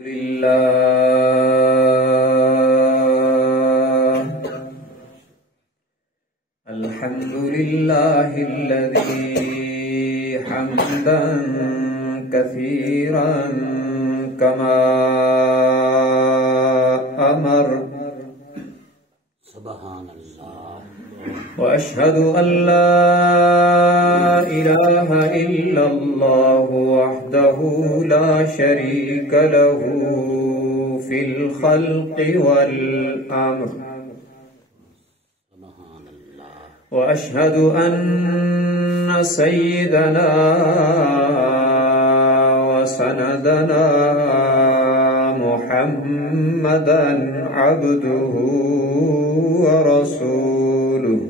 الحمد لله الذي حمدا كثيرا كما أمر سبحان الله وأشهد أن لا إله إلا الله وحده لا شريك له في الخلق والأمر سبحان الله وأشهد أن سيدنا وسندنا محمدا عبده ورسوله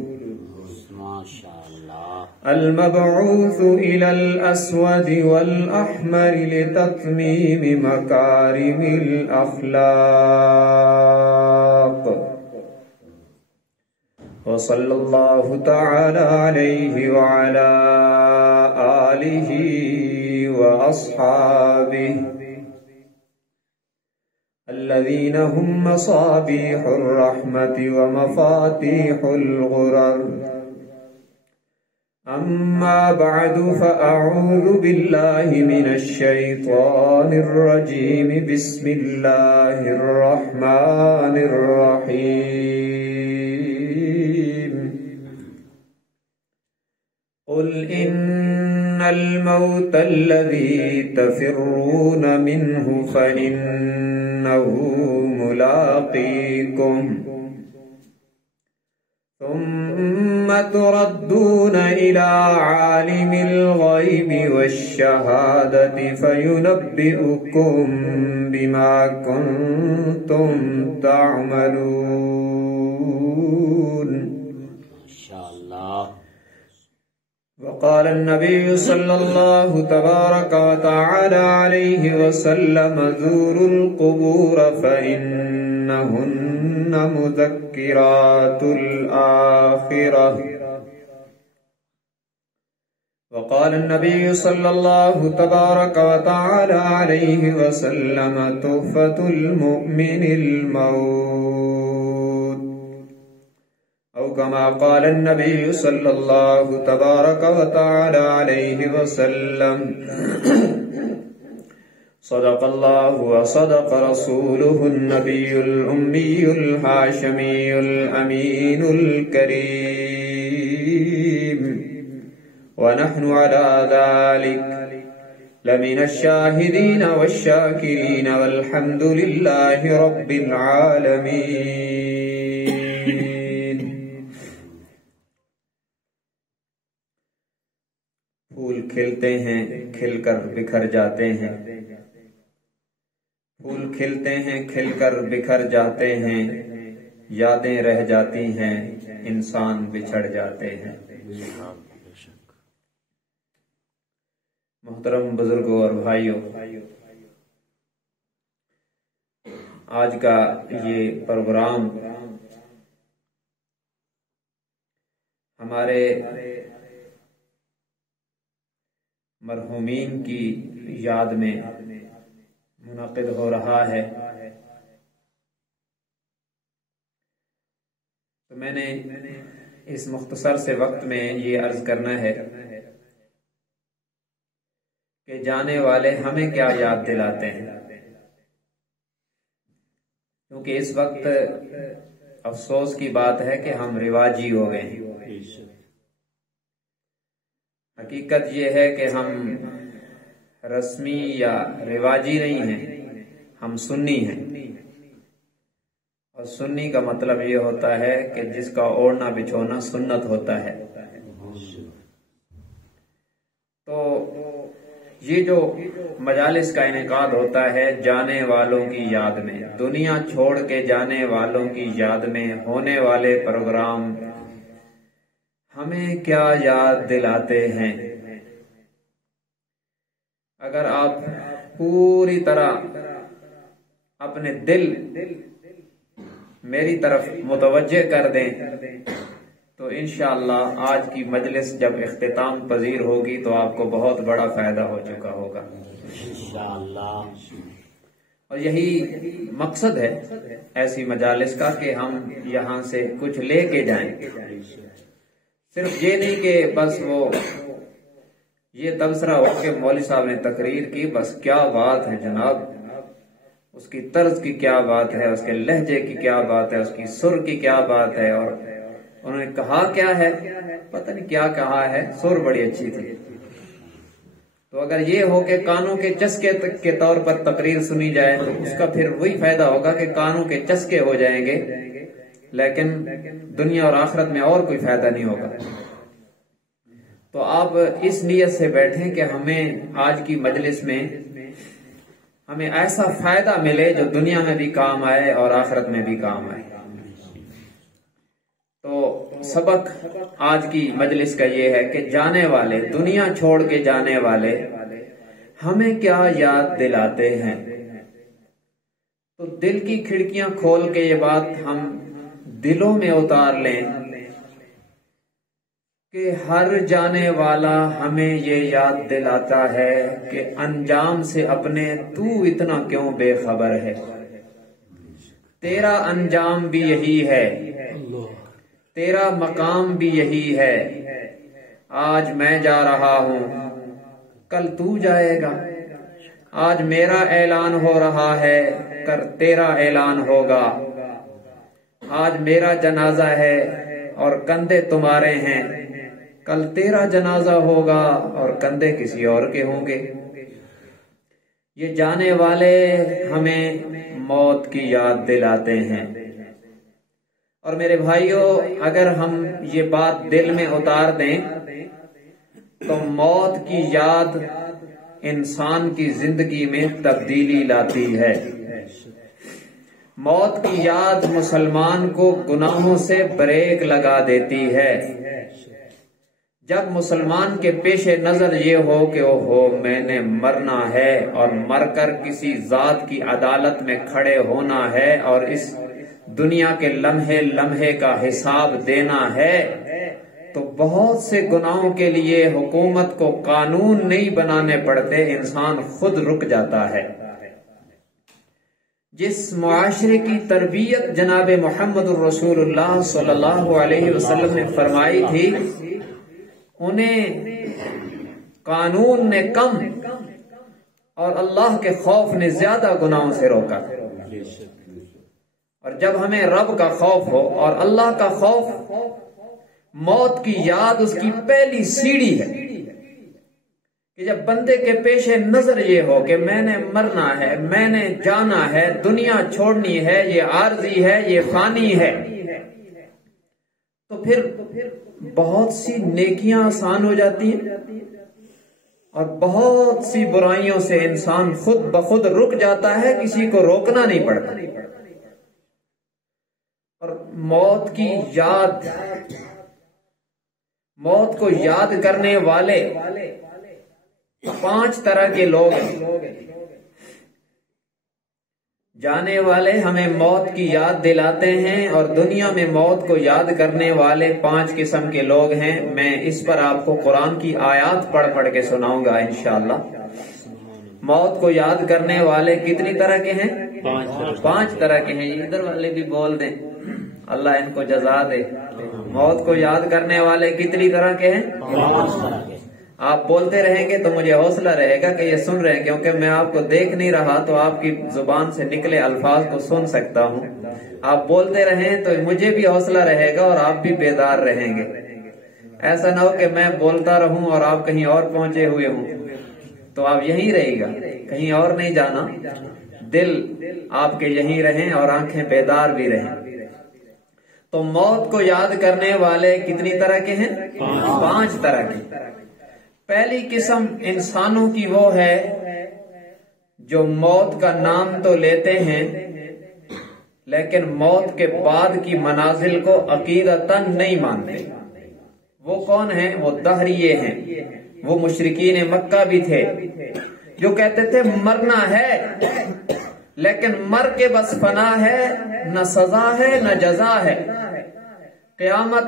ما شاء الله المبعوث إلى الأسود والأحمر لتتميم مكارم الأخلاق وصلى الله تعالى عليه وعلى آله وأصحابه الذين هم مصابيح الرحمة ومفاتيح الغرر. أما بعد فأعوذ بالله من الشيطان الرجيم. بسم الله الرحمن الرحيم. قل إن الموت الذي تفرون منه فإنه ملاقيكم ثم تردون إلى عالم الغيب والشهادة فينبئكم بما كنتم تعملون. ما شاء الله. وقال النبي صلى الله تبارك وتعالى عليه وسلم زوروا القبور فإنهن مذكرات الآخرة. وقال النبي صلى الله تبارك وتعالى عليه وسلم تحفة المؤمن الموت، أو كما قال النبي صلى الله تبارك وتعالى عليه وسلم صدق الله وصدق رسوله النبي الأمي الهاشمي الأمين الكريم، ونحن على ذلك لمن الشاهدين والشاكرين والحمد لله رب العالمين. پھول کھلتے ہیں کھل کر بکھر جاتے ہیں، پھول کھلتے ہیں کھل کر بکھر جاتے ہیں، یادیں رہ جاتی ہیں انسان بچھڑ جاتے ہیں. محترم بزرگوں اور بھائیوں، آج کا یہ پروگرام ہمارے مرحومین کی یاد میں منعقد ہو رہا ہے. تو میں نے اس مختصر سے وقت میں یہ عرض کرنا ہے کہ جانے والے ہمیں کیا یاد دلاتے ہیں، کیونکہ اس وقت افسوس کی بات ہے کہ ہم رواجی ہو گئے ہیں. حقیقت یہ ہے کہ ہم رسمی یا رواجی نہیں ہیں، ہم سنی ہیں، اور سنی کا مطلب یہ ہوتا ہے کہ جس کا اوڑھنا بچھونا سنت ہوتا ہے. تو یہ جو مجالس کا انعقاد ہوتا ہے جانے والوں کی یاد میں، دنیا چھوڑ کے جانے والوں کی یاد میں ہونے والے پروگرام ہمیں کیا یاد دلاتے ہیں؟ اگر آپ پوری طرح اپنے دل میری طرف متوجہ کر دیں تو انشاءاللہ آج کی مجلس جب اختتام پذیر ہوگی تو آپ کو بہت بڑا فائدہ ہو چکا ہوگا. انشاءاللہ. اور یہی مقصد ہے ایسی مجالس کا کہ ہم یہاں سے کچھ لے کے جائیں، صرف یہ نہیں کہ بس وہ یہ تبصرہ ہو کہ مولوی صاحب نے تقریر کی، بس کیا بات ہے جناب، اس کی طرز کی کیا بات ہے، اس کے لہجے کی کیا بات ہے، اس کی سر کی کیا بات ہے، اور انہوں نے کہا کیا ہے، پتہ نہیں کیا کہا ہے، سر بڑی اچھی تھی۔ تو اگر یہ ہو کہ کانوں کے چسکے کے طور پر تقریر سنی جائے تو اس کا پھر وہی فائدہ ہوگا کہ کانوں کے چسکے ہو جائیں گے، لیکن دنیا اور آخرت میں اور کوئی فائدہ نہیں ہوگا۔ تو آپ اس نیت سے بیٹھیں کہ ہمیں آج کی مجلس میں ہمیں ایسا فائدہ ملے جو دنیا میں بھی کام آئے اور آخرت میں بھی کام آئے۔ تو سبق آج کی مجلس کا یہ ہے کہ جانے والے، دنیا چھوڑ کے جانے والے ہمیں کیا یاد دلاتے ہیں۔ تو دل کی کھڑکیاں کھول کے یہ بات ہم دلوں میں اتار لیں کہ ہر جانے والا ہمیں یہ یاد دلاتا ہے کہ انجام سے اپنے تو اتنا کیوں بے خبر ہے، تیرا انجام بھی یہی ہے، تیرا مقام بھی یہی ہے، آج میں جا رہا ہوں کل تو جائے گا، آج میرا اعلان ہو رہا ہے کل تیرا اعلان ہوگا، آج میرا جنازہ ہے اور کندھے تمہارے ہیں، کل تیرا جنازہ ہوگا اور کندھے کسی اور کے ہوں گے۔ یہ جانے والے ہمیں موت کی یاد دلاتے ہیں۔ اور میرے بھائیوں، اگر ہم یہ بات دل میں اتار دیں تو موت کی یاد انسان کی زندگی میں تبدیلی لاتی ہے۔ موت کی یاد مسلمان کو گناہوں سے بریک لگا دیتی ہے۔ جب مسلمان کے پیش نظر یہ ہو کہ اوہو میں نے مرنا ہے اور مر کر کسی ذات کی عدالت میں کھڑے ہونا ہے اور اس دنیا کے لمحے لمحے کا حساب دینا ہے، تو بہت سے گناہوں کے لیے حکومت کو قانون نہیں بنانے پڑتے، انسان خود رک جاتا ہے۔ جس معاشرے کی تربیت جناب محمد الرسول اللہ صلی اللہ علیہ وسلم نے فرمائی تھی، انہیں قانون نے کم اور اللہ کے خوف نے زیادہ گناہوں سے روکا۔ اور جب ہمیں رب کا خوف ہو اور اللہ کا خوف، موت کی یاد اس کی پہلی سیڑھی ہے کہ جب بندے کے پیش نظر یہ ہو کہ میں نے مرنا ہے، میں نے جانا ہے، دنیا چھوڑنی ہے، یہ عارضی ہے، یہ فانی ہے، تو پھر بہت سی نیکیاں آسان ہو جاتی ہیں اور بہت سی برائیوں سے انسان خود بخود رک جاتا ہے، کسی کو روکنا نہیں پڑتا۔ اور موت کی یاد، موت کو یاد کرنے والے 5 طرح کے لوگ ہیں۔ جانے والے ہمیں موت کی یاد دلاتے ہیں اور دنیا میں موت کو یاد کرنے والے 5 قسم کے لوگ ہیں۔ میں اس پر آپ کو قرآن کی آیات پڑھ پڑھ کے سناؤں گا انشاءاللہ۔ موت کو یاد کرنے والے کتنی طرح کے ہیں؟ 5 طرح کے ہیں۔ ادھر والے بھی بول دیں، اللہ ان کو جزا دے۔ موت کو یاد کرنے والے کتنی طرح کے ہیں؟ 5۔ آپ بولتے رہیں گے تو مجھے حوصلہ رہے گا کہ یہ سن رہے ہیں، کیونکہ میں آپ کو دیکھ نہیں رہا تو آپ کی زبان سے نکلے الفاظ کو سن سکتا ہوں۔ آپ بولتے رہیں تو مجھے بھی حوصلہ رہے گا اور آپ بھی بیدار رہیں گے۔ ایسا نہ ہو کہ میں بولتا رہوں اور آپ کہیں اور پہنچے ہوئے ہوں، تو آپ یہیں رہے گا، کہیں اور نہیں جانا، دل آپ کے یہیں رہیں اور آنکھیں بیدار بھی رہیں۔ تو موت کو یاد کرنے والے کتنی طرح کے ہیں؟ 5 طرح کے۔ پہلی قسم انسانوں کی وہ ہے جو موت کا نام تو لیتے ہیں لیکن موت کے بعد کی منازل کو عقیدتاً نہیں مانتے۔ وہ کون ہیں؟ وہ دہریے ہیں، وہ مشرکین مکہ بھی تھے جو کہتے تھے مرنا ہے لیکن مر کے بس فنا ہے، نہ سزا ہے نہ جزا ہے، قیامت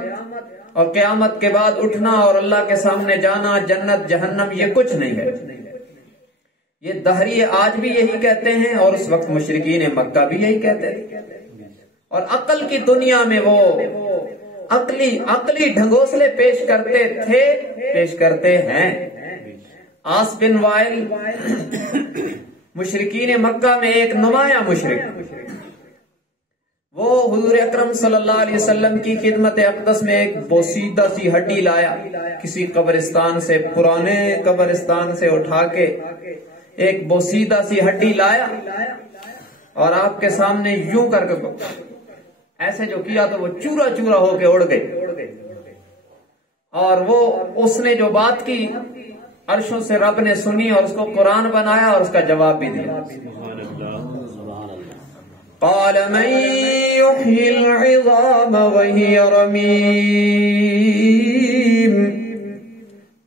اور قیامت کے بعد اٹھنا اور اللہ کے سامنے جانا، جنت جہنم، یہ کچھ نہیں ہے۔ یہ دہری آج بھی یہی کہتے ہیں اور اس وقت مشرکین مکہ بھی یہی کہتے تھے، اور عقل کی دنیا میں وہ عقلی ڈھنگوسلے پیش کرتے تھے، پیش کرتے ہیں۔ آس بن وائل مشرکین مکہ میں ایک نمایاں مشرک، وہ حضور اکرم صلی اللہ علیہ وسلم کی خدمت اقدس میں ایک بوسیدہ سی ہڈی لایا، کسی قبرستان سے، پرانے قبرستان سے اٹھا کے ایک بوسیدہ سی ہڈی لایا اور آپ کے سامنے یوں کر کے ایسے جو کیا تو وہ چورا چورا ہو کے اڑ گئے، اور وہ اس نے جو بات کی عرشوں سے رب نے سنی اور اس کو قرآن بنایا اور اس کا جواب بھی دیا۔ قال من يحيي العظام وهي رميم،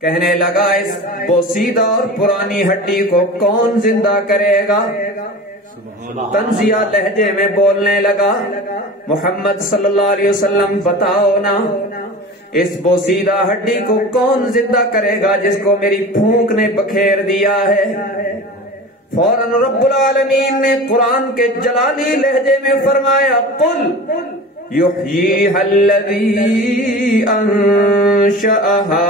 کہنے لگا اس بوسیدہ اور پرانی ہڈی کو کون زندہ کرے گا؟ تنزیہ لہجے میں بولنے لگا، محمد صلی اللہ علیہ وسلم بتاؤ نا، اس بوسیدہ ہڈی کو کون زندہ کرے گا جس کو میری پھونک نے بکھیر دیا ہے؟ فوراً رب العالمین نے قرآن کے جلالی لہجے میں فرمایا، قل یحییہا الذی انشأہا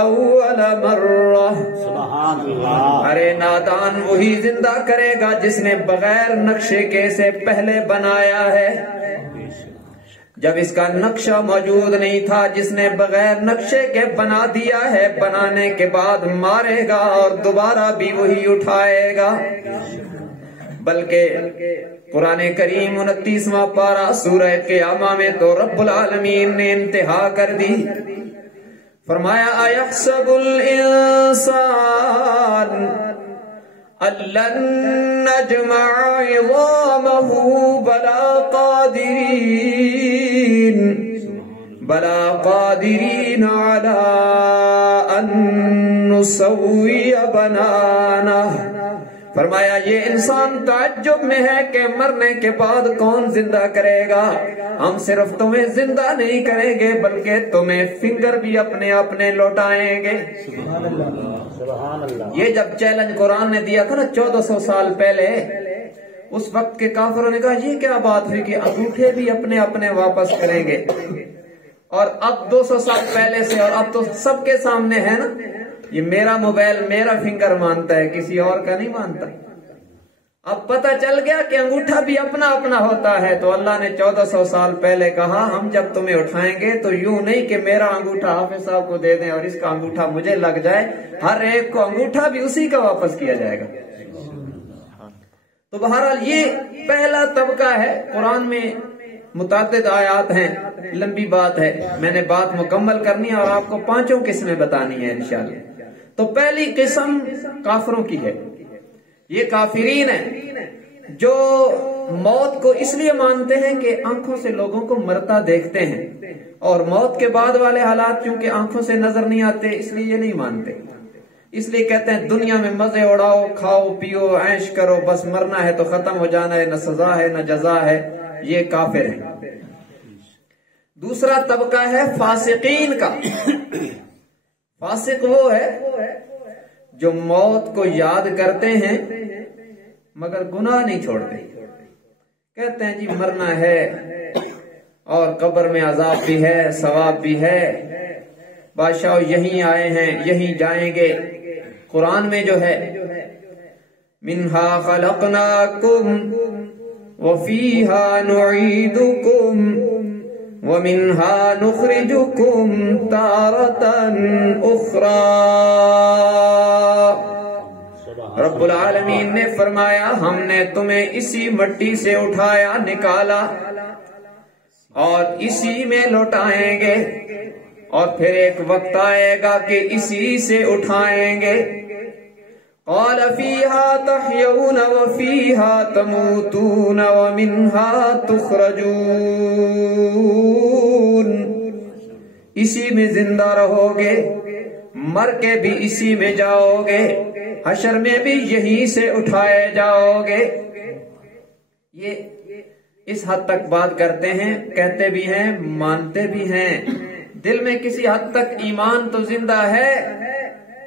اول مرہ، سبحان اللہ، ارے نادان وہی زندہ کرے گا جس نے بغیر نقشے کے سے پہلے بنایا ہے، جب اس کا نقشہ موجود نہیں تھا، جس نے بغیر نقشے کے بنا دیا ہے، بنانے کے بعد مارے گا اور دوبارہ بھی وہی اٹھائے گا۔ بلکہ قرآن کریم 29واں پارہ سورہ قیامہ میں تو رب العالمین نے انتہا کر دی، فرمایا اَيَحْسَبُ الْإِنسَانُ أَلَّن نَّجْمَعَ عِظَامَهُ بَلَا قَادِرِينَ عَلَىٰ أَن نُّسَوِّيَ بَنَانَهُ، فرمایا یہ انسان تعجب میں ہے کہ مرنے کے بعد کون زندہ کرے گا، ہم صرف تمہیں زندہ نہیں کریں گے بلکہ تمہیں فنگر بھی اپنے اپنے لوٹائیں گے۔ سبحان اللہ، یہ جب چیلنج قرآن نے دیا تھا نا 1400 سال پہلے، اس وقت کے کافروں نے کہا یہ کیا بات ہوئی کہ انگوٹھے بھی اپنے اپنے واپس کریں گے، اور اب 200 سال پہلے سے، اور اب تو سب کے سامنے ہے نا، یہ میرا موبائل میرا فنگر مانتا ہے، کسی اور کا نہیں مانتا۔ اب پتہ چل گیا کہ انگوٹھا بھی اپنا اپنا ہوتا ہے، تو اللہ نے 1400 سال پہلے کہا ہم جب تمہیں اٹھائیں گے تو یوں نہیں کہ میرا انگوٹھا حافظ صاحب کو دے دیں اور اس کا انگوٹھا مجھے لگ جائے، ہر ایک کو انگوٹھا بھی اسی کا واپس کیا جائے گا۔ تو بہرحال یہ پہلا طبقہ ہے، قرآن میں متعدد آیات ہیں، لمبی بات ہے، میں نے بات مکمل کرنی ہے اور آپ کو 5 قسمیں بتانی ہے انشاءاللہ۔ تو پہلی قسم کافروں کی ہے، یہ کافرین ہیں جو موت کو اس لیے مانتے ہیں کہ آنکھوں سے لوگوں کو مرتا دیکھتے ہیں، اور موت کے بعد والے حالات چونکہ آنکھوں سے نظر نہیں آتے اس لیے یہ نہیں مانتے، اس لیے کہتے ہیں دنیا میں مزے اڑاؤ، کھاؤ پیو عیش کرو، بس مرنا ہے تو ختم ہو جانا ہے، نہ سزا ہے نہ جزا ہے، یہ کافر ہیں۔ دوسرا طبقہ ہے فاسقین کا، فاسق وہ ہے جو موت کو یاد کرتے ہیں مگر گناہ نہیں چھوڑتے، کہتے ہیں جی مرنا ہے اور قبر میں عذاب بھی ہے ثواب بھی ہے، بادشاہ یہیں آئے ہیں یہیں جائیں گے۔ قرآن میں جو ہے منہا خلقناکم وفیہا نعیدکم وَمِنْهَا نُخْرِجُكُمْ تَارَةً أُخْرَى، رب العالمین نے فرمایا ہم نے تمہیں اسی مٹی سے اٹھایا نکالا اور اسی میں لوٹائیں گے، اور پھر ایک وقت آئے گا کہ اسی سے اٹھائیں گے۔ قال فیہا تحیون وفیہا تموتون ومنہا تخرجون، اسی میں زندہ رہو گے، مر کے بھی اسی میں جاؤ گے، حشر میں بھی یہیں سے اٹھائے جاؤ گے۔ یہ اس حد تک بات کرتے ہیں، کہتے بھی ہیں مانتے بھی ہیں، دل میں کسی حد تک ایمان تو زندہ ہے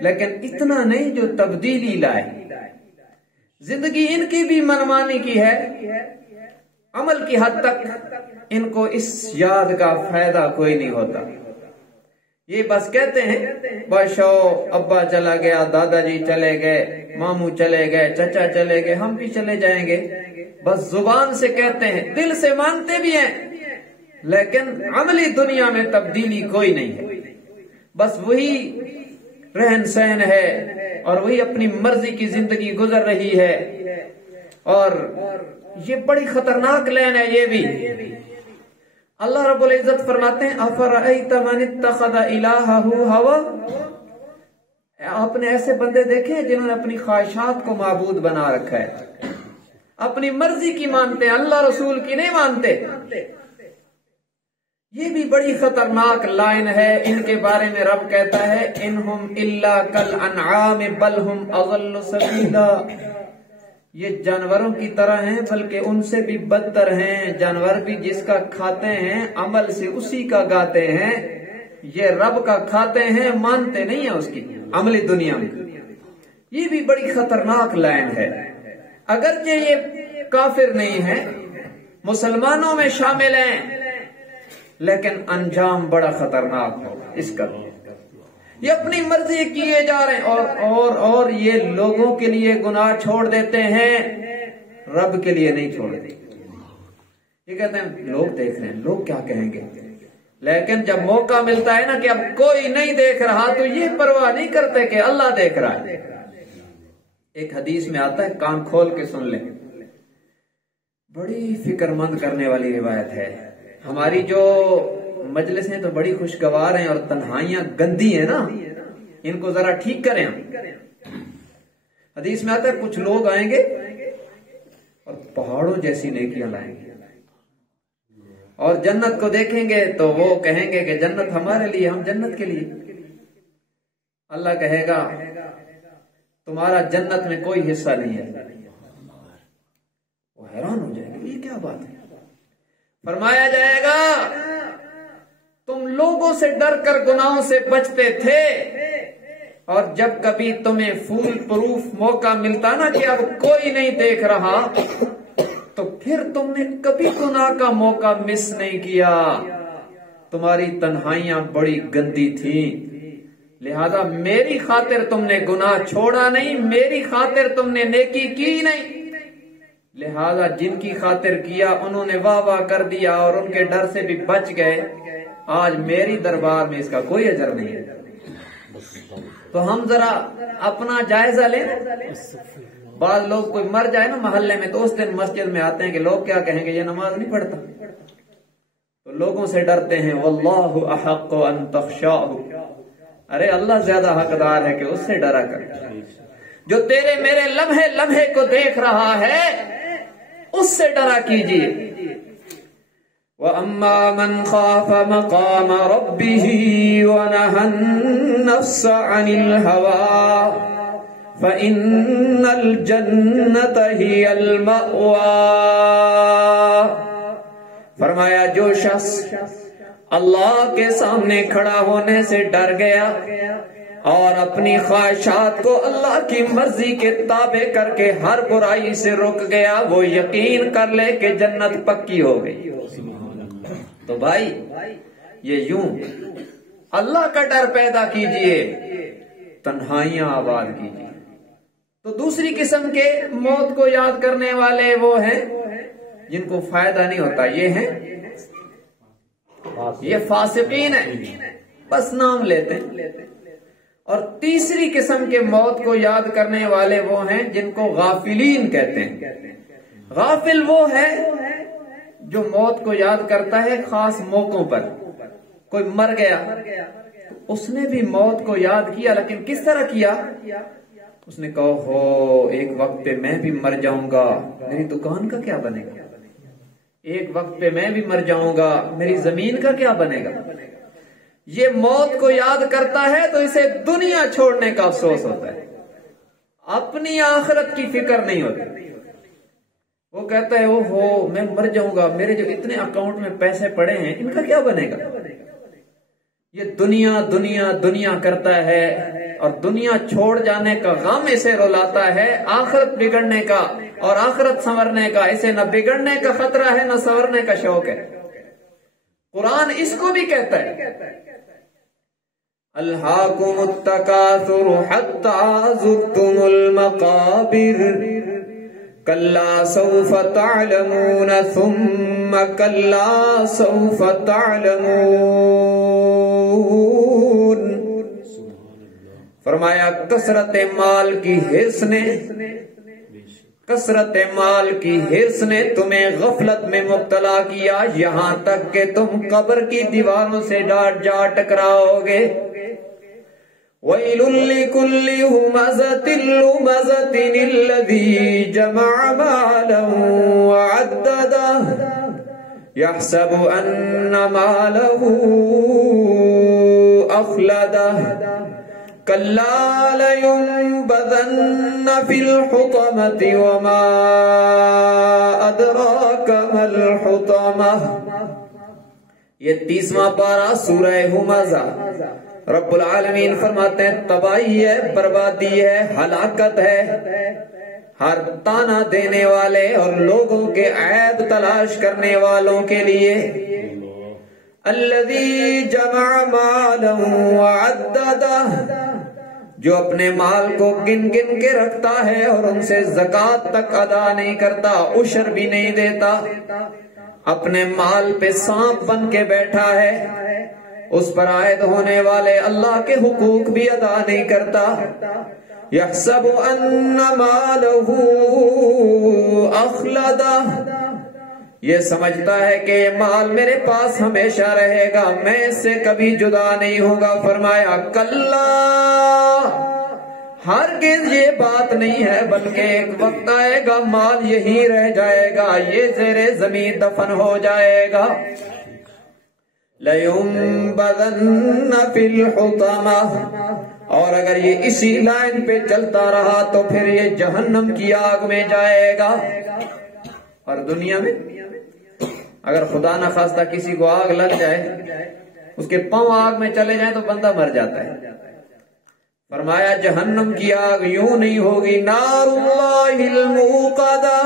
لیکن اتنا نہیں جو تبدیلی لائے. زندگی ان کی بھی منمانی کی ہے، عمل کی حد تک ان کو اس یاد کا فائدہ کوئی نہیں ہوتا. یہ بس کہتے ہیں باشو ابا چلا گیا، دادا جی چلے گئے، ماموں چلے گئے، چچا چلے گئے، ہم بھی چلے جائیں گے. بس زبان سے کہتے ہیں، دل سے مانتے بھی ہیں، لیکن عملی دنیا میں تبدیلی کوئی نہیں ہے. بس وہی رہن سہن ہے اور وہی اپنی مرضی کی زندگی گزر رہی ہے. اور یہ بڑی خطرناک لین ہے. یہ بھی اللہ رب العزت فرماتے ہیں افرأیت من اتخذ الہہ ہوا. آپ نے ایسے بندے دیکھے جنہوں نے اپنی خواہشات کو معبود بنا رکھا ہے، اپنی مرضی کی مانتے ہیں، اللہ رسول کی نہیں مانتے. یہ بھی بڑی خطرناک لائن ہے. ان کے بارے میں رب کہتا ہے انہم الا کالانعام بل ہم اضل سبیلا. یہ جانوروں کی طرح ہیں بلکہ ان سے بھی بدتر ہیں. جانور بھی جس کا کھاتے ہیں عمل سے اسی کا گاتے ہیں، یہ رب کا کھاتے ہیں مانتے نہیں ہیں اس کی عملی دنیا میں. یہ بھی بڑی خطرناک لائن ہے. اگرچہ یہ کافر نہیں ہے، مسلمانوں میں شامل ہیں، لیکن انجام بڑا خطرناک ہوگا اس کا. یہ اپنی مرضی کیے جا رہے ہیں اور یہ لوگوں کے لیے گناہ چھوڑ دیتے ہیں، رب کے لیے نہیں چھوڑتے. یہ کہتے ہیں لوگ دیکھ رہے ہیں، لوگ کیا کہیں گے. لیکن جب موقع ملتا ہے نا کہ اب کوئی نہیں دیکھ رہا تو یہ پرواہ نہیں کرتے کہ اللہ دیکھ رہا ہے. ایک حدیث میں آتا ہے، کان کھول کے سن لیں، بڑی فکر مند کرنے والی روایت ہے. ہماری جو مجلس ہیں تو بڑی خوشگوار ہیں اور تنہائیاں گندی ہیں نا، ان کو ذرا ٹھیک کریں. حدیث میں آتا ہے کچھ لوگ آئیں گے اور پہاڑوں جیسی نیکیاں لائیں گے، اور جنت کو دیکھیں گے تو وہ کہیں گے کہ جنت ہمارے لیے، ہم جنت کے لیے. اللہ کہے گا تمہارا جنت میں کوئی حصہ نہیں ہے. وہ حیران ہو جائے گا یہ کیا بات ہے. فرمایا جائے گا تم لوگوں سے ڈر کر گناہوں سے بچتے تھے، اور جب کبھی تمہیں فول پروف موقع ملتا نا کہ اب کوئی نہیں دیکھ رہا تو پھر تم نے کبھی گناہ کا موقع مس نہیں کیا. تمہاری تنہائیاں بڑی گندی تھیں، لہذا میری خاطر تم نے گناہ چھوڑا نہیں، میری خاطر تم نے نیکی کی نہیں. لہذا جن کی خاطر کیا انہوں نے واہ واہ کر دیا اور ان کے ڈر سے بھی بچ گئے. آج میری دربار میں اس کا کوئی اجر نہیں ہے. تو ہم ذرا اپنا جائزہ لیں. بعض لوگ کوئی مر جائے نا محلے میں تو اس دن مسجد میں آتے ہیں کہ لوگ کیا کہیں گے یہ نماز نہیں پڑھتا. تو لوگوں سے ڈرتے ہیں واللہ احق ان تخشاہ. ارے اللہ زیادہ حقدار ہے کہ اس سے ڈرا کر. جو تیرے میرے لمحے لمحے کو دیکھ رہا ہے اس سے ڈرا کیجیے. وَأَمَّا مَنْ خَافَ مَقَامَ رَبِّهِ وَنَهَى النَّفْسَ عَنِ الْهَوَىٰ فَإِنَّ الْجَنَّةَ هِيَ الْمَأْوَىٰ. فرمایا جو شخص اللہ کے سامنے کھڑا ہونے سے ڈر گیا اور اپنی خواہشات کو اللہ کی مرضی کے تابع کر کے ہر برائی سے رک گیا، وہ یقین کر لے کہ جنت پکی ہو گئی. تو بھائی یہ یوں اللہ کا ڈر پیدا کیجئے، تنہائیاں آباد کیجئے. تو دوسری قسم کے موت کو یاد کرنے والے وہ ہیں جن کو فائدہ نہیں ہوتا. یہ فاسقین ہیں، بس نام لیتے ہیں. اور تیسری قسم کے موت کو یاد کرنے والے وہ ہیں جن کو غافلین کہتے ہیں. غافل وہ ہے جو موت کو یاد کرتا ہے خاص موقعوں پر. کوئی مر گیا اس نے بھی موت کو یاد کیا، لیکن کس طرح کیا؟ اس نے کہا ہو ایک وقت پہ میں بھی مر جاؤں گا، میری دکان کا کیا بنے گا؟ ایک وقت پہ میں بھی مر جاؤں گا، میری زمین کا کیا بنے گا؟ یہ موت کو یاد کرتا ہے تو اسے دنیا چھوڑنے کا افسوس ہوتا ہے، اپنی آخرت کی فکر نہیں ہوتی. وہ کہتا ہے اوہو میں مر جاؤں گا، میرے جو اتنے اکاؤنٹ میں پیسے پڑے ہیں ان کا کیا بنے گا؟ یہ دنیا دنیا دنیا کرتا ہے اور دنیا چھوڑ جانے کا غم اسے رلاتا ہے، آخرت بگڑنے کا اور آخرت سنورنے کا اسے نہ بگڑنے کا خطرہ ہے نہ سنورنے کا شوق ہے۔ قرآن اس کو بھی کہتا ہے الہاکم التکاثر حتی زرتم المقابر کلا سوف تعلمون ثم کلا سوف تعلمون۔ فرمایا کثرت مال کی حرص نے تمہیں غفلت میں مبتلا کیا، یہاں تک کہ تم قبر کی دیواروں سے ڈاٹ جا ٹکراؤ گے۔ وَيْلٌ لِكُلِّ هُمَزَةٍ لُمَزَةٍ الَّذِي جَمَعَ مَالًا وَعَدَّدَهُ يَحْسَبُ أَنَّ مَالَهُ أَخْلَدَهُ كَلَّا لَيُنبَذَنَّ فِي الْحُطَمَةِ وَمَا أَدْرَاكَ مَا الْحُطَمَةُ۔ یہ 30واں پارہ سورہ ہمزہ۔ رب العالمین فرماتے ہیں تباہی ہے، بربادی ہے، ہلاکت ہے ہر تانا دینے والے اور لوگوں کے عیب تلاش کرنے والوں کے لیے۔ الذی جمع مالا وعددہ، جو اپنے مال کو گن گن کے رکھتا ہے اور ان سے زکوٰۃ تک ادا نہیں کرتا، عشر بھی نہیں دیتا، اپنے مال پہ سانپ بن کے بیٹھا ہے، اس پر عائد ہونے والے اللہ کے حقوق بھی ادا نہیں کرتا۔ یحسب ان مالہ اخلدہ، یہ سمجھتا ہے کہ یہ مال میرے پاس ہمیشہ رہے گا، میں اس سے کبھی جدا نہیں ہوگا۔ فرمایا کلا، ہرگز یہ بات نہیں ہے، بلکہ ایک وقت آئے گا مال یہی رہ جائے گا، یہ زیر زمین دفن ہو جائے گا۔ لَيُنبَذَنَّ فِي الْحُطَمَةِ، اور اگر یہ اسی لائن پہ چلتا رہا تو پھر یہ جہنم کی آگ میں جائے گا۔ اور دنیا میں اگر خدا نہ خواستہ کسی کو آگ لگ جائے، اس کے پاؤں آگ میں چلے جائیں تو بندہ مر جاتا ہے۔ فرمایا جہنم کی آگ یوں نہیں ہوگی، نار اللہ الموقدہ،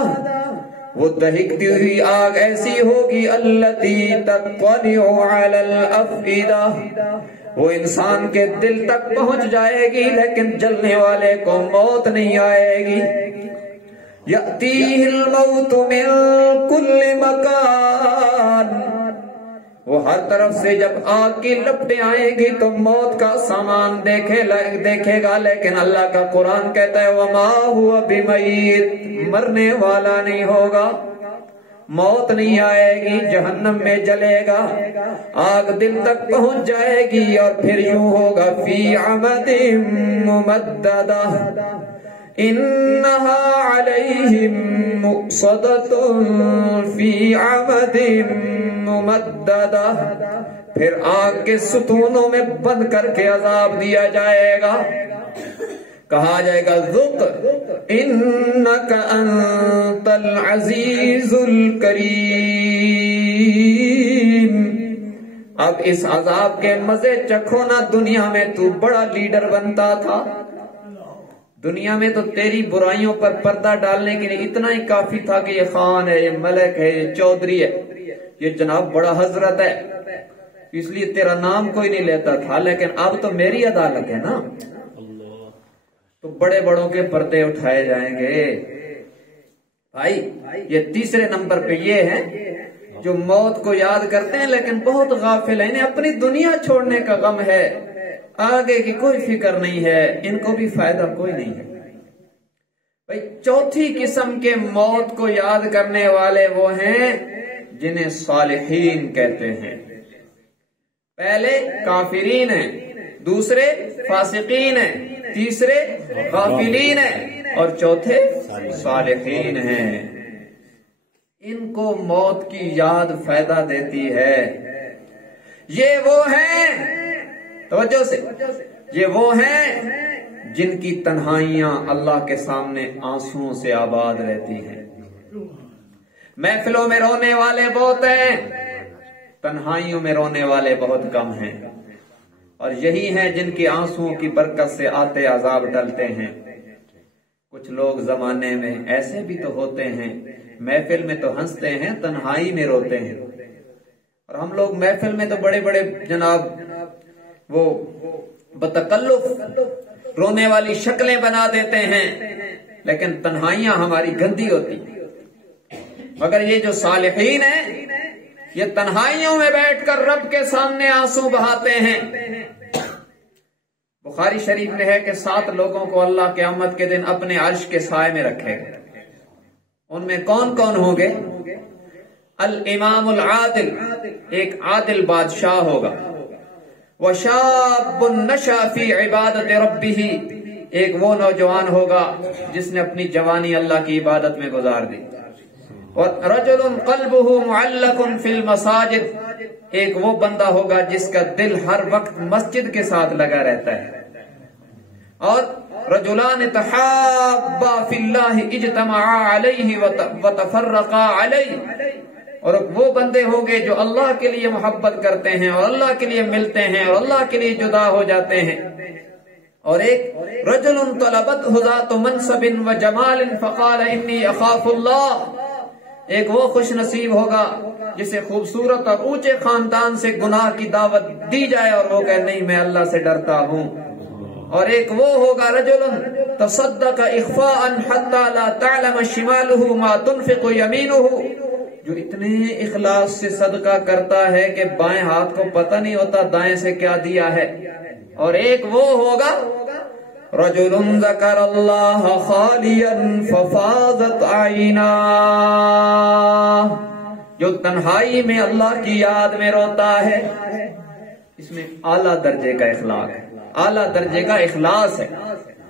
وہ دہکتی ہوئی آگ ایسی ہوگی، التی تطلع علی الافئدہ، وہ انسان کے دل تک پہنچ جائے گی لیکن جلنے والے کو موت نہیں آئے گی۔ یأتیہ الموت من کل مکان، وہ ہر طرف سے جب آگ کی لپٹیں آئیں گی تو موت کا سامان دیکھے گا، لیکن اللہ کا قرآن کہتا ہے وما هو بمیت، مرنے والا نہیں ہوگا، موت نہیں آئے گی، جہنم میں جلے گا، آگ دل تک پہنچ جائے گی، اور پھر یوں ہوگا فی عمد ممددہ انہا علیہم مؤصدۃ فی عمد ممددہ، پھر آگ کے ستونوں میں بند کر کے عذاب دیا جائے گا، کہا جائے گا ذق انک انت العزیز الکریم، اب اس عذاب کے مزے چکھو نا، دنیا میں تو بڑا لیڈر بنتا تھا، دنیا میں تو تیری برائیوں پر پردہ ڈالنے کے لیے اتنا ہی کافی تھا کہ یہ خان ہے، یہ ملک ہے، یہ چودھری ہے، یہ جناب بڑا حضرت ہے، اس لیے تیرا نام کوئی نہیں لیتا تھا، لیکن اب تو میری عدالت ہے نا، تو بڑے بڑوں کے پردے اٹھائے جائیں گے۔ بھائی یہ تیسرے نمبر پہ یہ ہے جو موت کو یاد کرتے ہیں لیکن بہت غافل ہیں، انہیں اپنی دنیا چھوڑنے کا غم ہے، آگے کی کوئی فکر نہیں ہے، ان کو بھی فائدہ کوئی نہیں ہے۔ بھائی چوتھی قسم کے موت کو یاد کرنے والے وہ ہیں جنہیں صالحین کہتے ہیں۔ پہلے کافرین ہیں، دوسرے فاسقین ہیں، تیسرے غافلین ہیں، اور چوتھے صالحین ہیں۔ ان کو موت کی یاد فائدہ دیتی ہے۔ یہ وہ ہیں، توجہ سے، یہ وہ ہیں جن کی تنہائیاں اللہ کے سامنے آنسوؤں سے آباد رہتی ہیں۔ محفلوں میں رونے والے بہت ہیں، تنہائیوں میں رونے والے بہت کم ہیں۔ اور یہی ہیں جن کی آنسوؤں کی برکت سے آتے عذاب ٹلتے ہیں۔ کچھ لوگ زمانے میں ایسے بھی تو ہوتے ہیں، محفل میں تو ہنستے ہیں، تنہائی میں روتے ہیں۔ اور ہم لوگ محفل میں تو بڑے بڑے جناب وہ بتکلف رونے والی شکلیں بنا دیتے ہیں، لیکن تنہائیاں ہماری گندی ہوتی۔ مگر یہ جو صالحین ہیں یہ تنہائیوں میں بیٹھ کر رب کے سامنے آنسو بہاتے ہیں۔ بخاری شریف میں ہے کہ 7 لوگوں کو اللہ قیامت کے دن اپنے عرش کے سائے میں رکھے گا۔ ان میں کون کون ہوں گے؟ الامام العادل، ایک عادل بادشاہ ہوگا، وشاب نشا فی عبادت ربہ، ایک وہ نوجوان ہوگا جس نے اپنی جوانی اللہ کی عبادت میں گزار دی، اور رجل قلبہ معلق فی المساجد، ایک وہ بندہ ہوگا جس کا دل ہر وقت مسجد کے ساتھ لگا رہتا ہے، اور رجلان تحابا فی اللہ اجتمعا علیہ وتفرقا علیہ، اور وہ بندے ہوں گے جو اللہ کے لیے محبت کرتے ہیں اور اللہ کے لیے ملتے ہیں اور اللہ کے لیے جدا ہو جاتے ہیں، اور ایک رجل طلبت ذات منصب و جمال فقال انی اخاف اللہ، ایک وہ خوش نصیب ہوگا جسے خوبصورت اور اونچے خاندان سے گناہ کی دعوت دی جائے اور وہ کہے نہیں میں اللہ سے ڈرتا ہوں، اور ایک وہ ہوگا رجل تصدق اخفاء حتى لا تعلم شماله ما تنفق يمينه، جو اتنے اخلاص سے صدقہ کرتا ہے کہ بائیں ہاتھ کو پتہ نہیں ہوتا دائیں سے کیا دیا ہے، اور ایک وہ ہوگا رجل ذکر اللہ خالیا ففاضت عیناہ، جو تنہائی میں اللہ کی یاد میں روتا ہے۔ اس میں اعلیٰ درجے کا اخلاق ہے، اعلیٰ درجے کا اخلاص ہے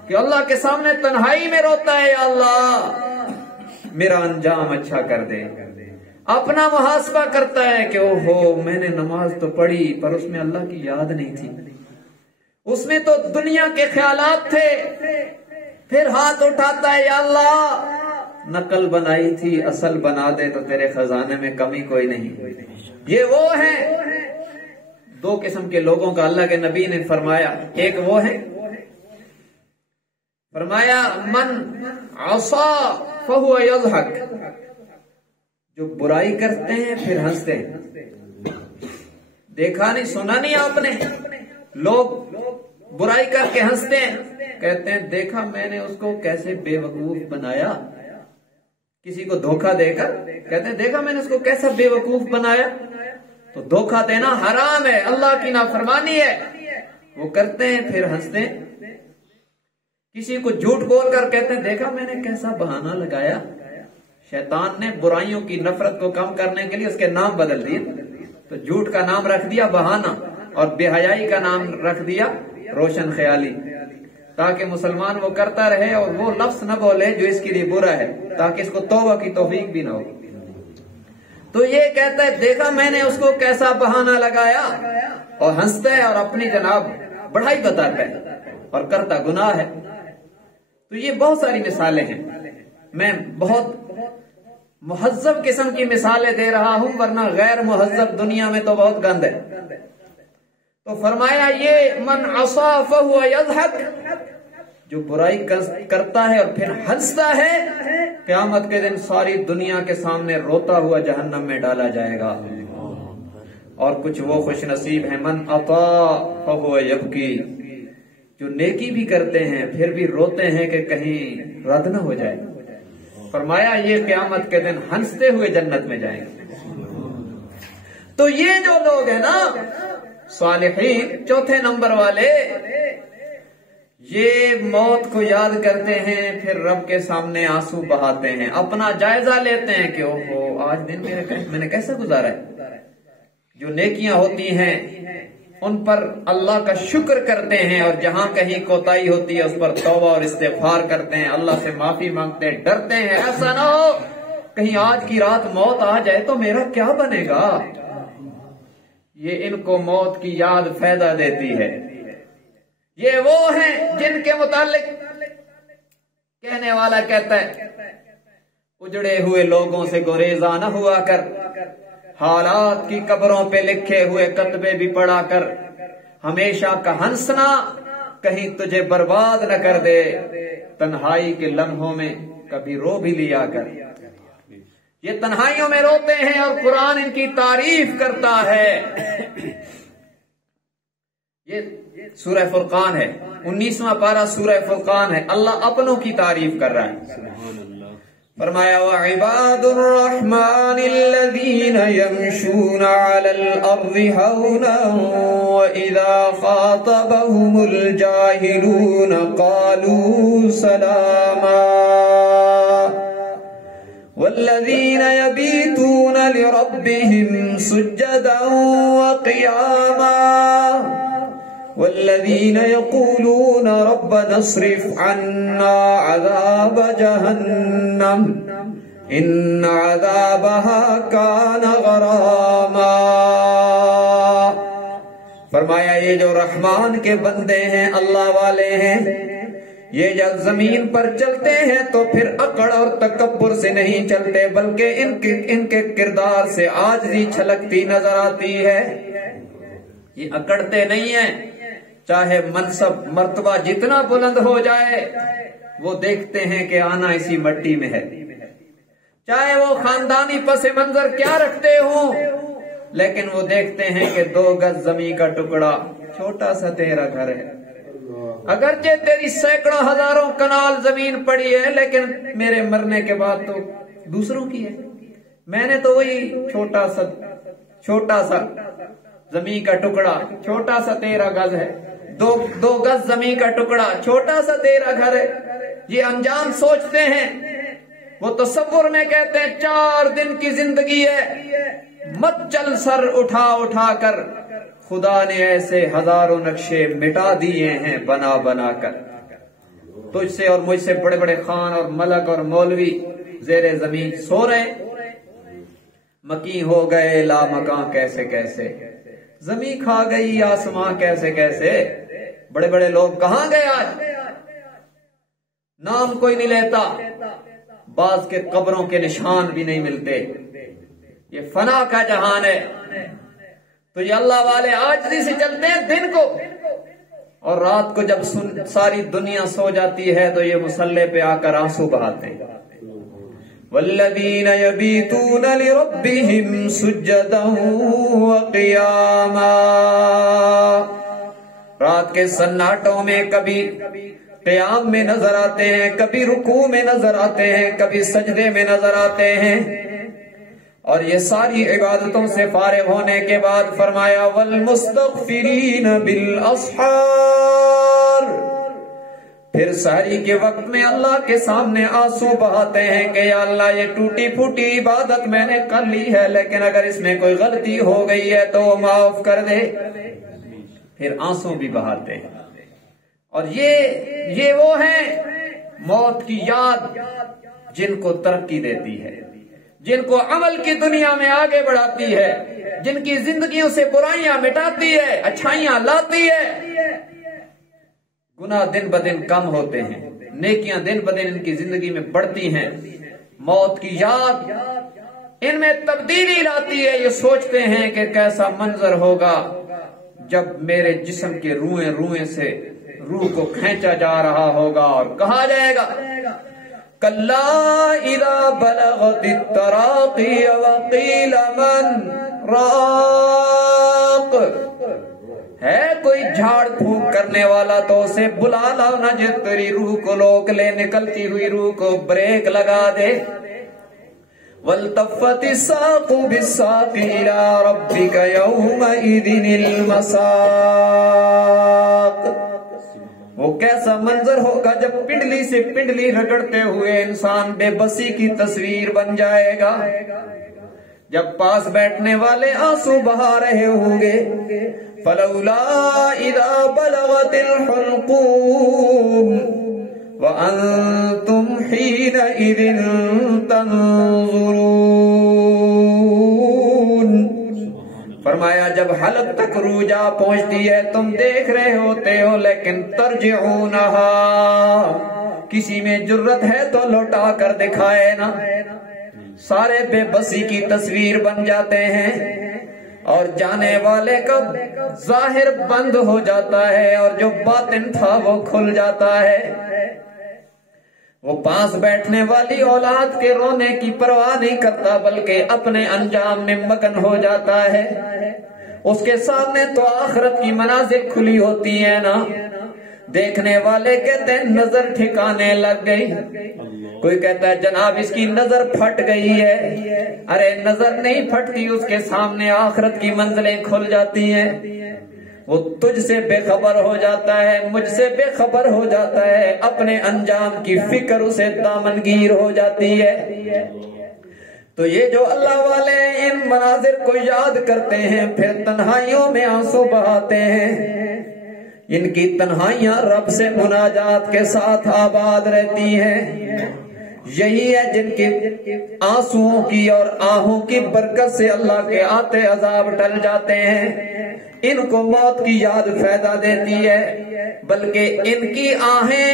کہ اللہ کے سامنے تنہائی میں روتا ہے، یا اللہ میرا انجام اچھا کر دے۔ اپنا محاسبہ کرتا ہے کہ اوہو میں نے نماز تو پڑھی پر اس میں اللہ کی یاد نہیں تھی، اس میں تو دنیا کے خیالات تھے، پھر ہاتھ اٹھاتا ہے یا اللہ نقل بنائی تھی اصل بنا دے تو تیرے خزانے میں کمی کوئی نہیں۔ یہ وہ ہیں 2 قسم کے لوگوں کا اللہ کے نبی نے فرمایا، ایک وہ ہے فرمایا من عصا فہو یضحک، جو برائی کرتے ہیں پھر ہنستے ہیں۔ دیکھا نہیں سنا نہیں آپ نے، لوگ برائی کر کے ہنستے ہیں، کہتے ہیں دیکھا میں نے اس کو کیسے بے وقوف بنایا، کسی کو دھوکہ دے کر کہتے ہیں دیکھا میں نے اس کو کیسا بے وقوف بنایا۔ تو دھوکہ دینا حرام ہے، اللہ کی نافرمانی ہے، وہ کرتے ہیں پھر ہنستے ہیں۔ کسی کو جھوٹ بول کر کہتے ہیں دیکھا میں نے کیسا بہانہ لگایا۔ شیطان نے برائیوں کی نفرت کو کم کرنے کے لیے اس کے نام بدل دیے، تو جھوٹ کا نام رکھ دیا بہانہ، اور بے حیائی کا نام رکھ دیا روشن خیالی، تاکہ مسلمان وہ کرتا رہے اور وہ لفظ نہ بولے جو اس کے لیے برا ہے، تاکہ اس کو توبہ کی توفیق بھی نہ ہو۔ تو یہ کہتا ہے دیکھا میں نے اس کو کیسا بہانہ لگایا، اور ہنستا ہے اور اپنی جناب بڑھائی بتاتا ہے اور کرتا گناہ ہے۔ تو یہ بہت ساری مثالیں ہیں، میں بہت مہذب قسم کی مثالیں دے رہا ہوں، ورنہ غیر مہذب دنیا میں تو بہت گند ہے۔ تو فرمایا یہ من عصا فہو یضحک، جو برائی کرتا ہے اور پھر ہنستا ہے، قیامت کے دن ساری دنیا کے سامنے روتا ہوا جہنم میں ڈالا جائے گا۔ اور کچھ وہ خوش نصیب ہیں من اطاع فہو یبکی، جو نیکی بھی کرتے ہیں پھر بھی روتے ہیں کہ کہیں رد نہ ہو جائے۔ فرمایا یہ قیامت کے دن ہنستے ہوئے جنت میں جائیں گے۔ تو یہ جو لوگ ہیں نا صالحین، 4 نمبر والے، یہ موت کو یاد کرتے ہیں پھر رب کے سامنے آنسو بہاتے ہیں، اپنا جائزہ لیتے ہیں کہ اوہو آج دن میں نے کیسا گزارا ہے۔ جو نیکیاں ہوتی ہیں ان پر اللہ کا شکر کرتے ہیں، اور جہاں کہیں کوتاہی ہوتی ہے اس پر توبہ اور استغفار کرتے ہیں، اللہ سے معافی مانگتے ہیں، ڈرتے ہیں ایسا نہ ہو کہیں آج کی رات موت آ جائے تو میرا کیا بنے گا۔ یہ ان کو موت کی یاد فائدہ دیتی ہے۔ یہ وہ ہیں جن کے متعلق کہنے والا کہتا ہے اجڑے ہوئے لوگوں سے گریزاں نہ ہوا کر، حالات کی قبروں پہ لکھے ہوئے کتبے بھی پڑھا کر، ہمیشہ کا ہنسنا کہیں تجھے برباد نہ کر دے، تنہائی کے لمحوں میں کبھی رو بھی لیا کر۔ یہ تنہائیوں میں روتے ہیں اور قرآن ان کی تعریف کرتا ہے۔ یہ سورہ فرقان ہے، 19واں پارہ سورہ فرقان ہے، اللہ اپنوں کی تعریف کر رہا ہے۔ فرمایا وَعِبَادُ الرَّحْمَنِ الَّذِينَ يَمْشُونَ عَلَى الْأَرْضِ هَوْنًا وَإِذَا خَاطَبَهُمُ الْجَاهِلُونَ قَالُوا سَلَامًا وَالَّذِينَ يَبِيتُونَ لِرَبِّهِمْ سُجَّدًا وَقِيَامًا والذين يقولون ربنا اصرف عنا عذاب جهنم إن عذابها كان غراما۔ فرمایا یہ جو رحمان کے بندے ہیں، اللہ والے ہیں، یہ جب زمین پر چلتے ہیں تو پھر اکڑ اور تکبر سے نہیں چلتے، بلکہ ان کے کردار سے عاجزی چھلکتی نظر آتی ہے۔ یہ اکڑتے نہیں ہیں، چاہے منصب مرتبہ جتنا بلند ہو جائے وہ دیکھتے ہیں کہ آنا اسی مٹی میں ہے، چاہے وہ خاندانی پس منظر کیا رکھتے ہوں، لیکن وہ دیکھتے ہیں کہ 2 گز زمین کا ٹکڑا، چھوٹا سا تیرا گھر ہے، اگرچہ تیری سینکڑوں ہزاروں کنال زمین پڑی ہے، لیکن میرے مرنے کے بعد تو دوسروں کی ہے، میں نے تو وہی چھوٹا سا زمین کا ٹکڑا، چھوٹا سا تیرا گز ہے، 2 گز زمین کا ٹکڑا، چھوٹا سا تیرا گھر ہے۔ یہ انجام سوچتے ہیں، وہ تصور میں کہتے ہیں 4 دن کی زندگی ہے، مت چل سر اٹھا اٹھا کر، خدا نے ایسے ہزاروں نقشے مٹا دیے ہیں بنا بنا کر، تجھ سے اور مجھ سے بڑے بڑے خان اور ملک اور مولوی زیر زمین سو رہے، مکی ہو گئے لا مکان کیسے کیسے، زمین کھا گئی آسمان کیسے کیسے، بڑے بڑے لوگ کہاں گئے آج، نام کوئی نہیں لیتا، بعض کے قبروں کے نشان بھی نہیں ملتے۔ یہ فنا کا جہان ہے، تو یہ اللہ والے عاجزی سے چلتے ہیں دن کو، اور رات کو جب ساری دنیا سو جاتی ہے تو یہ مصلے پہ آ کر آنسو بہاتے ہیں۔ والذین یبیتون لربہم سجدا وقیاما، رات کے سناٹوں میں کبھی قیام میں نظر آتے ہیں، کبھی رکوع میں نظر آتے ہیں، کبھی سجدے میں نظر آتے ہیں، اور یہ ساری عبادتوں سے فارغ ہونے کے بعد فرمایا والمستغفرین بالاسحار، پھر سحری کے وقت میں اللہ کے سامنے آنسو بہاتے ہیں کہ یا اللہ یہ ٹوٹی پھوٹی عبادت میں نے کر لی ہے، لیکن اگر اس میں کوئی غلطی ہو گئی ہے تو معاف کر دے، پھر آنسو بھی بہاتے ہیں۔ اور یہ وہ ہیں موت کی یاد جن کو ترقی دیتی ہے، جن کو عمل کی دنیا میں آگے بڑھاتی ہے، جن کی زندگیوں سے برائیاں مٹاتی ہے، اچھائیاں لاتی ہے۔ گناہ دن بدن کم ہوتے ہیں، نیکیاں دن بدن ان کی زندگی میں بڑھتی ہیں، موت کی یاد ان میں تبدیلی لاتی ہے۔ یہ سوچتے ہیں کہ کیسا منظر ہوگا جب میرے جسم کے روئیں روئیں سے روح کو کھینچا جا رہا ہوگا اور کہا جائے گا کلا اذا بلغت التراقی وقیل من راق، ہے کوئی جھاڑ پھونک کرنے والا تو اسے بلا لاؤ نہ، جو تیری روح کو روک لے، نکلتی ہوئی روح کو بریک لگا دے۔ والتفت الساق بالساق الى ربك يومئذ المساق، وہ کیسا منظر ہوگا جب پنڈلی سے پنڈلی رگڑتے ہوئے انسان بے بسی کی تصویر بن جائے گا، جب پاس بیٹھنے والے آنسو بہا رہے ہوں گے۔ فلولا اذا بلغت الحلقوم وانتم حينئذ تنظرون، فرمایا جب حلق تک روح جا پہنچتی ہے تم دیکھ رہے ہوتے ہو، لیکن ترجعونہا، کسی میں جرت ہے تو لوٹا کر دکھائے نا، سارے بے بسی کی تصویر بن جاتے ہیں۔ اور جانے والے کا ظاہر بند ہو جاتا ہے اور جو باطن تھا وہ کھل جاتا ہے. وہ پاس بیٹھنے والی اولاد کے رونے کی پرواہ نہیں کرتا بلکہ اپنے انجام میں مگن ہو جاتا ہے. اس کے سامنے تو آخرت کی منازل کھلی ہوتی ہیں نا. دیکھنے والے کہتے ہیں نظر ٹھکانے لگ گئی. کوئی کہتا ہے جناب اس کی نظر پھٹ گئی ہے. ارے نظر نہیں پھٹتی، اس کے سامنے آخرت کی منزلیں کھل جاتی ہیں. وہ تجھ سے بے خبر ہو جاتا ہے، مجھ سے بے خبر ہو جاتا ہے، اپنے انجام کی فکر اسے دامنگیر ہو جاتی ہے. تو یہ جو اللہ والے ان مناظر کو یاد کرتے ہیں پھر تنہائیوں میں آنسو بہاتے ہیں. ان کی تنہائیاں رب سے مناجات کے ساتھ آباد رہتی ہیں. یہی ہے جن کی آنسوؤں کی اور آہوں کی برکت سے اللہ کے آتے عذاب ٹل جاتے ہیں. ان کو موت کی یاد فائدہ دیتی ہے، بلکہ ان کی آہیں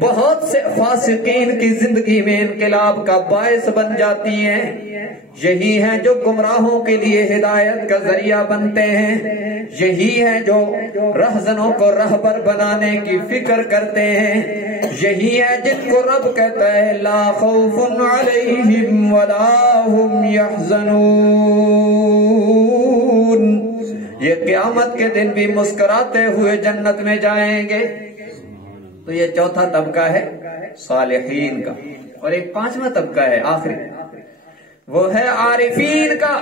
بہت سے فاسقین کی زندگی میں انقلاب کا باعث بن جاتی ہیں. یہی ہیں جو گمراہوں کے لیے ہدایت کا ذریعہ بنتے ہیں. یہی ہیں جو رہزنوں کو رہبر بنانے کی فکر کرتے ہیں. یہی ہے جن کو رب کہتا ہے لا خوف علیہم ولا هم يحزنون. یہ قیامت کے دن بھی مسکراتے ہوئے جنت میں جائیں گے. تو یہ چوتھا طبقہ ہے صالحین کا. اور ایک پانچواں طبقہ ہے آخری، وہ ہے عارفین کا.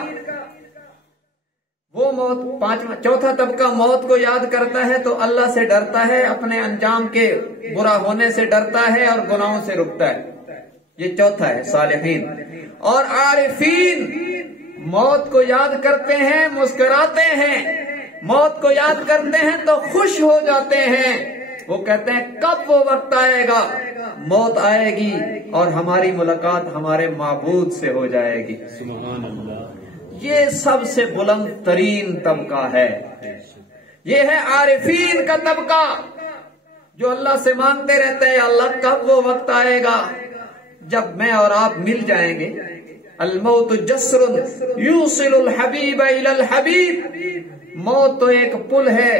وہ موت چوتھا طبقہ موت کو یاد کرتا ہے تو اللہ سے ڈرتا ہے، اپنے انجام کے برا ہونے سے ڈرتا ہے اور گناہوں سے رکتا ہے. یہ چوتھا ہے صالحین. اور عارفین موت کو یاد کرتے ہیں، مسکراتے ہیں. موت کو یاد کرتے ہیں تو خوش ہو جاتے ہیں. وہ کہتے ہیں کب وہ وقت آئے گا، موت آئے گی اور ہماری ملاقات ہمارے معبود سے ہو جائے گی. سبحان اللہ. یہ سب سے بلند ترین طبقہ ہے. یہ ہے عارفین کا طبقہ جو اللہ سے مانگتے رہتے ہیں اللہ کب وہ وقت آئے گا جب میں اور آپ مل جائیں گے. الموت جسر یوصل الحبیب الی الحبیب. موت تو ایک پل ہے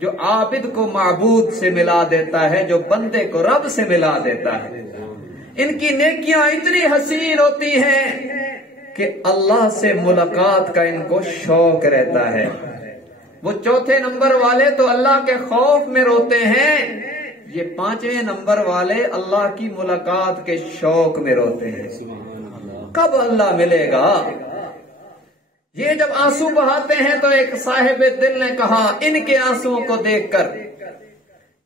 جو عابد کو معبود سے ملا دیتا ہے، جو بندے کو رب سے ملا دیتا ہے. ان کی نیکیاں اتنی حسین ہوتی ہیں کہ اللہ سے ملاقات کا ان کو شوق رہتا ہے. وہ چوتھے نمبر والے تو اللہ کے خوف میں روتے ہیں، یہ پانچویں نمبر والے اللہ کی ملاقات کے شوق میں روتے ہیں. کب اللہ ملے گا؟ یہ جب آنسو بہاتے ہیں تو ایک صاحب دل نے کہا ان کے آنسوؤں کو دیکھ کر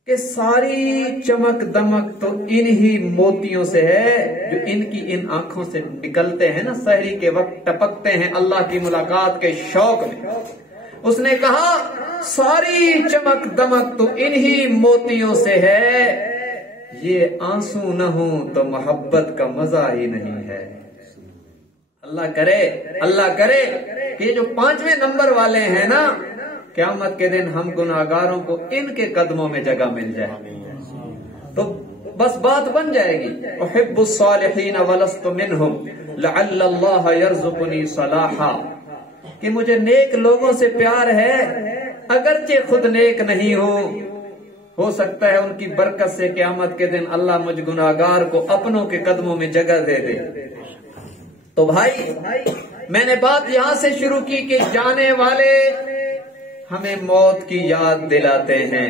کہ ساری چمک دمک تو انہی موتیوں سے ہے جو ان کی ان آنکھوں سے نکلتے ہیں نا، سحری کے وقت ٹپکتے ہیں اللہ کی ملاقات کے شوق میں. اس نے کہا ساری چمک دمک تو انہی موتیوں سے ہے، یہ آنسو نہ ہوں تو محبت کا مزہ ہی نہیں ہے. اللہ کرے کہ یہ جو پانچویں نمبر والے ہیں نا، قیامت کے دن ہم گناہگاروں کو ان کے قدموں میں جگہ مل جائے تو بس بات بن جائے گی. احب الصالحین ولست منہم لعل اللہ یرزقنی صلاحا. کہ مجھے نیک لوگوں سے پیار ہے اگرچہ خود نیک نہیں ہو سکتا ہے ان کی برکت سے قیامت کے دن اللہ مجھ گناہگار کو اپنوں کے قدموں میں جگہ دے دے. تو بھائی میں نے بات یہاں سے شروع کی کہ جانے والے ہمیں موت کی یاد دلاتے ہیں،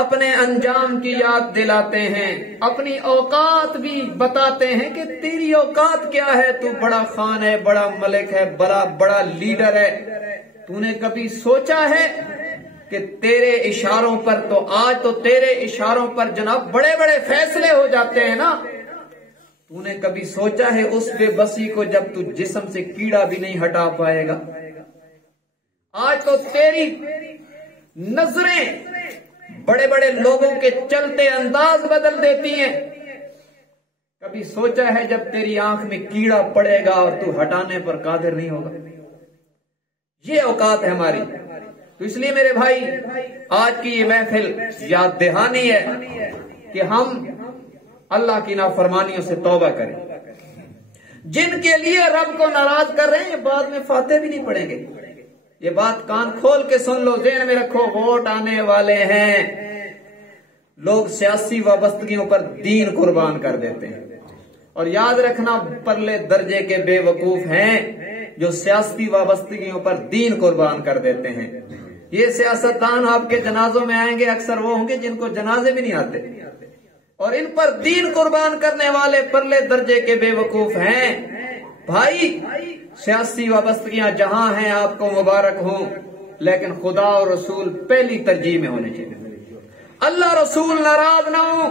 اپنے انجام کی یاد دلاتے ہیں، اپنی اوقات بھی بتاتے ہیں کہ تیری اوقات کیا ہے. تو بڑا خان ہے، بڑا ملک ہے، بڑا لیڈر ہے. تو نے کبھی سوچا ہے کہ تیرے اشاروں پر تو آج تو تیرے اشاروں پر جناب بڑے بڑے فیصلے ہو جاتے ہیں نا. تو نے کبھی سوچا ہے اس بے بسی کو جب تو جسم سے کیڑا بھی نہیں ہٹا پائے گا. آج تو تیری نظریں بڑے بڑے لوگوں کے چلتے انداز بدل دیتی ہیں. کبھی سوچا ہے جب تیری آنکھ میں کیڑا پڑے گا اور تو ہٹانے پر قادر نہیں ہوگا. یہ اوقات ہے ہماری. تو اس لیے میرے بھائی آج کی یہ محفل یاد دہانی ہے کہ ہم اللہ کی نافرمانیوں سے توبہ کریں. جن کے لیے رب کو ناراض کر رہے ہیں، یہ بعد میں فاتح بھی نہیں پڑیں گے۔ یہ بات کان کھول کے سن لو، ذہن میں رکھو، ووٹ آنے والے ہیں، لوگ سیاسی وابستگیوں پر دین قربان کر دیتے ہیں، اور یاد رکھنا پرلے درجے کے بے وقوف ہیں جو سیاسی وابستگیوں پر دین قربان کر دیتے ہیں۔ یہ سیاستدان آپ کے جنازوں میں آئیں گے، اکثر وہ ہوں گے جن کو جنازے بھی نہیں آتے، اور ان پر دین قربان کرنے والے پرلے درجے کے بے وقوف ہیں۔ بھائی، سیاسی وابستگیاں جہاں ہیں آپ کو مبارک ہوں، لیکن خدا اور رسول پہلی ترجیح میں ہونے چاہیے۔ اللہ رسول ناراض نہ ہو۔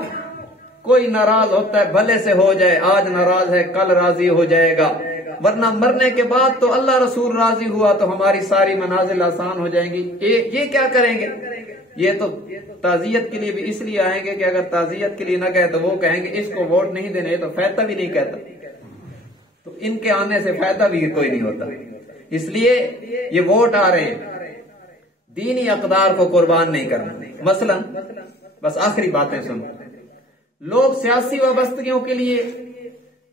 کوئی ناراض ہوتا ہے بھلے سے ہو جائے، آج ناراض ہے کل راضی ہو جائے گا، ورنہ مرنے کے بعد تو اللہ رسول راضی ہوا تو ہماری ساری منازل آسان ہو جائیں گی۔ یہ کیا کریں گے؟ یہ تو تعزیت کے لیے بھی اس لیے آئیں گے کہ اگر تعزیت کے لیے نہ کہے تو وہ کہیں گے اس کو ووٹ نہیں دینے، یہ تو فائدہ بھی نہیں کہتا، تو ان کے آنے سے فائدہ بھی کوئی نہیں ہوتا۔ اس لیے یہ ووٹ آ رہے ہیں، دینی اقدار کو قربان نہیں کرنا۔ مثلا بس آخری باتیں سنو، لوگ سیاسی وابستگیوں کے لیے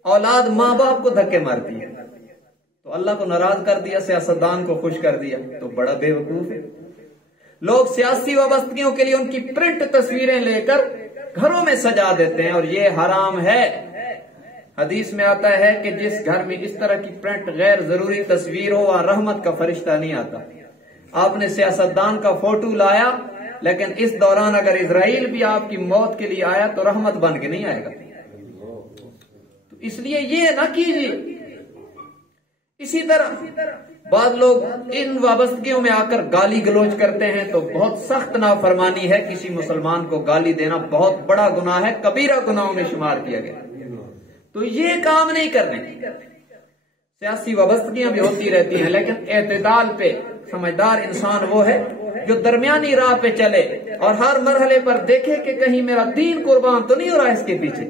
اولاد ماں باپ کو دھکے مارتی ہے، تو اللہ کو ناراض کر دیا، سیاستدان کو خوش کر دیا، تو بڑا بے وقوف ہے۔ لوگ سیاسی وابستگیوں کے لیے ان کی پرنٹ تصویریں لے کر گھروں میں سجا دیتے ہیں، اور یہ حرام ہے۔ حدیث میں آتا ہے کہ جس گھر میں اس طرح کی پرنٹ غیر ضروری تصویر ہو وہاں رحمت کا فرشتہ نہیں آتا۔ آپ نے سیاستدان کا فوٹو لایا، لیکن اس دوران اگر اسرائیل بھی آپ کی موت کے لیے آیا تو رحمت بن کے نہیں آئے گا، تو اس لیے یہ نہ کیجیے۔ اسی طرح بعض لوگ ان وابستگیوں میں آ کر گالی گلوچ کرتے ہیں، تو بہت سخت نافرمانی ہے، کسی مسلمان کو گالی دینا بہت بڑا گناہ ہے، کبیرہ گناہوں میں شمار کیا گیا، تو یہ کام نہیں کرنے۔ سیاسی وابستگیاں بھی ہوتی رہتی ہیں، لیکن اعتدال پہ سمجھدار انسان وہ ہے جو درمیانی راہ پہ چلے اور ہر مرحلے پر دیکھے کہ کہیں میرا دین قربان تو نہیں ہو رہا اس کے پیچھے۔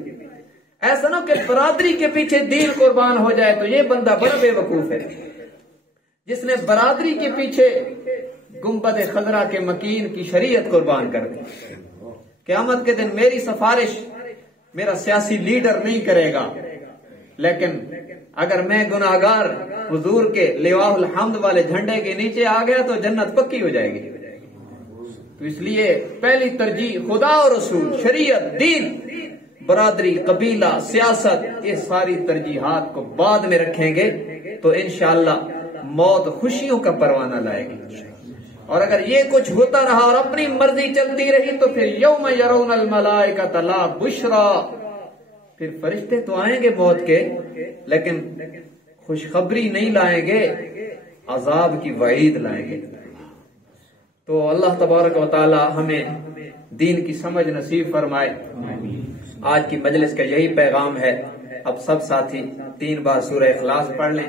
ایسا نہ کہ برادری کے پیچھے دین قربان ہو جائے، تو یہ بندہ بڑا بے وقوف ہے۔ جس نے برادری کے پیچھے گنبد خضرا کے مکین کی شریعت قربان کر دی، قیامت کے دن میری سفارش میرا سیاسی لیڈر نہیں کرے گا، لیکن اگر میں گناہگار حضور کے لواء الحمد والے جھنڈے کے نیچے آ گیا تو جنت پکی ہو جائے گی۔ تو اس لیے پہلی ترجیح خدا اور رسول، شریعت، دین، برادری، قبیلہ، سیاست، یہ ساری ترجیحات کو بعد میں رکھیں گے تو انشاءاللہ موت خوشیوں کا پروانہ لائے گی۔ اور اگر یہ کچھ ہوتا رہا اور اپنی مرضی چلتی رہی تو پھر یوم یرون الملائکۃ لا بشرا، پھر فرشتے تو آئیں گے موت کے، لیکن خوشخبری نہیں لائیں گے، عذاب کی وعید لائیں گے۔ تو اللہ تبارک و تعالی ہمیں دین کی سمجھ نصیب فرمائے۔ آج کی مجلس کا یہی پیغام ہے۔ اب سب ساتھی 3 بار سورہ اخلاص پڑھ لیں۔